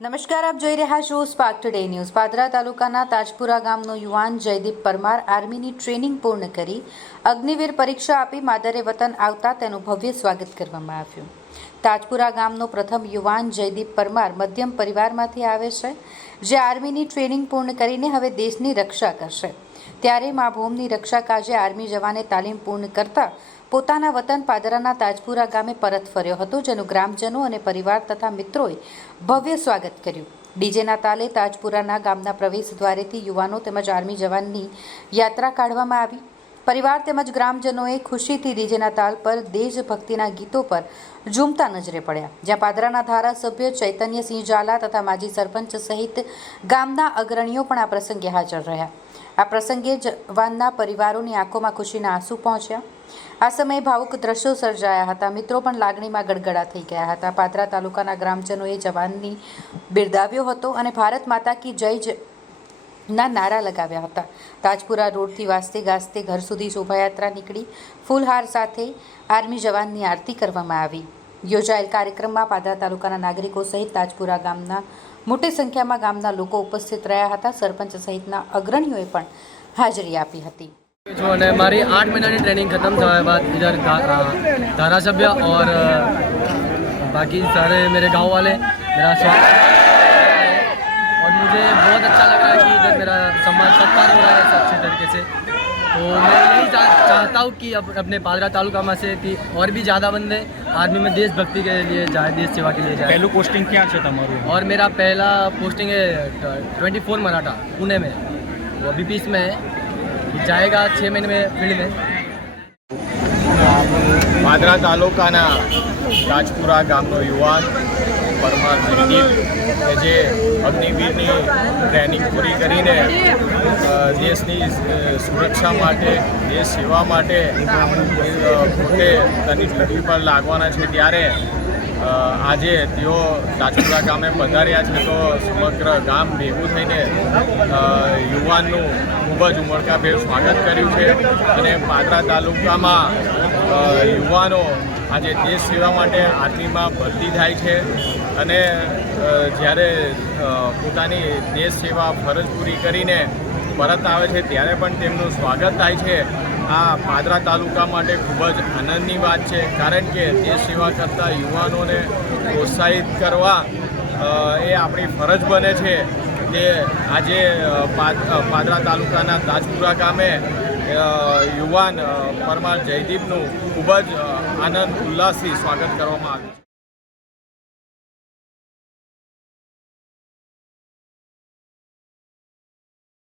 નમસ્કાર, આપ જોઈ રહ્યા છો સ્પાર્ક ટુડે ન્યૂઝ પાદરા તાલુકાના તાજપુરા ગામનો યુવાન જયદીપ પરમાર આર્મીની ટ્રેનિંગ પૂર્ણ કરી, અગ્નિવીર પરીક્ષા આપી માદરે વતન આવતા તેનું ભવ્ય સ્વાગત કરવામાં આવ્યું. તાજપુરા ગામનો પ્રથમ યુવાન જયદીપ પરમાર મધ્યમ પરિવારમાંથી આવે છે, જે આર્મીની ટ્રેનિંગ પૂર્ણ કરીને હવે દેશની રક્ષા કરશે. ત્યારે મા ભૂમની રક્ષા કાજે આર્મી જવાને તાલીમ પૂર્ણ કરતા પોતાના વતન પાદરાના તાજપુરા ગામે પરત ફર્યો હતો, જેનું ગ્રામજનો અને પરિવાર તથા મિત્રોએ ભવ્ય સ્વાગત કર્યું. ડીજેના તાલે તાજપુરાના ગામના પ્રવેશ દ્વારેથી યુવાનો તેમજ આર્મી જવાનની યાત્રા કાઢવામાં આવી. પરિવાર તેમજ ગ્રામજનોએ ખુશીથી ડીજેના તાલ પર દેશભક્તિના ગીતો પર ઝૂમતા નજરે પડ્યા. જ્યાં પાદરાના ધારાસભ્ય ચૈતન્યસિંહ ઝાલા તથા માજી સરપંચ સહિત ગામના અગ્રણીઓ પણ આ પ્રસંગે હાજર રહ્યા. આ પ્રસંગે જવાનના પરિવારોની આંખોમાં ખુશીના આંસુ પહોંચ્યા. આ સમયે ભાવુક દ્રશ્યો સર્જાયા હતા. મિત્રો પણ લાગણીમાં ગડગડા થઈ ગયા હતા. પાદરા તાલુકાના ગ્રામજનોએ જવાનની બિરદાવ્યો હતો અને ભારત માતા કી જય ના નારા લગાવ્યા હતા. તાજપુરા રોડથી વાસતે ગાસ્તે ઘર સુધી શોભાયાત્રા નીકળી ફૂલહાર સાથે આર્મી જવાનની આરતી કરવામાં આવી. યોજાયેલ કાર્યક્રમમાં પાદરા તાલુકાના નાગરિકો સહિત તાજપુરા ગામના મોટી સંખ્યામાં ગામના લોકો ઉપસ્થિત રહ્યા હતા. સરપંચ સહિતના અગ્રણીઓએ પણ હાજરી આપી હતી. છું અને મારી આઠ મહિનાની ટ્રેનિંગ ખતમ થયા બાદ ધારાસભ્ય ઓર બાકી સારે મેરે ગાંવ વાલે, મેરા સ્વાગત अच्छे तरीके से तो मैं यही चा, चाहता हूँ कि अब अपने पादरा तालुका में से कि और भी ज़्यादा बंदे आर्मी में देशभक्ति के लिए जाए देश सेवा के लिए जाए પહેલું પોસ્ટિંગ ક્યાં છે તમારું और मेरा पहला पोस्टिंग है ट्वेंटी फोर मराठा पुणे में वो अभी पीस में है जाएगा छः महीने में फील्ड में પાદરા તાલુકાના રાજપુરા ગામનો યુવાન પરમાર જયદીપ કે જે અગ્નિવીરની ટ્રેનિંગ પૂરી કરીને દેશની સુરક્ષા માટે, દેશ સેવા માટે પોતે તેની ડ્યુટી પર લાગવાના છે ત્યારે આજે તેઓ રાજપુરા ગામે પધાર્યા છે તો સમગ્ર ગામ ભેગું થઈને યુવાનનું ખૂબ જ ઉમળકાભેર સ્વાગત કર્યું છે અને પાદરા તાલુકામાં યુવાનો આજે દેશ સેવા માટે આર્મીમાં ભરતી થાય છે. અને જ્યારે પોતાની દેશ સેવા ફરજ પૂરી કરીને પરત આવે છે, ત્યારે પણ તેમનું સ્વાગત થાય છે. આ પાદરા તાલુકા માટે ખૂબ જ આનંદની વાત છે, કારણ કે દેશ સેવા કરતા યુવાનોને પ્રોત્સાહિત કરવા એ આપણી ફરજ બને છે. તે આજે પાદ- પાદરા તાલુકાના તાજપુરા ગામે યુવાન પરમાર જયદીપનું ખૂબ જ આનંદ, ઉલ્લાસથી સ્વાગત કરવામાં આવ્યું છે.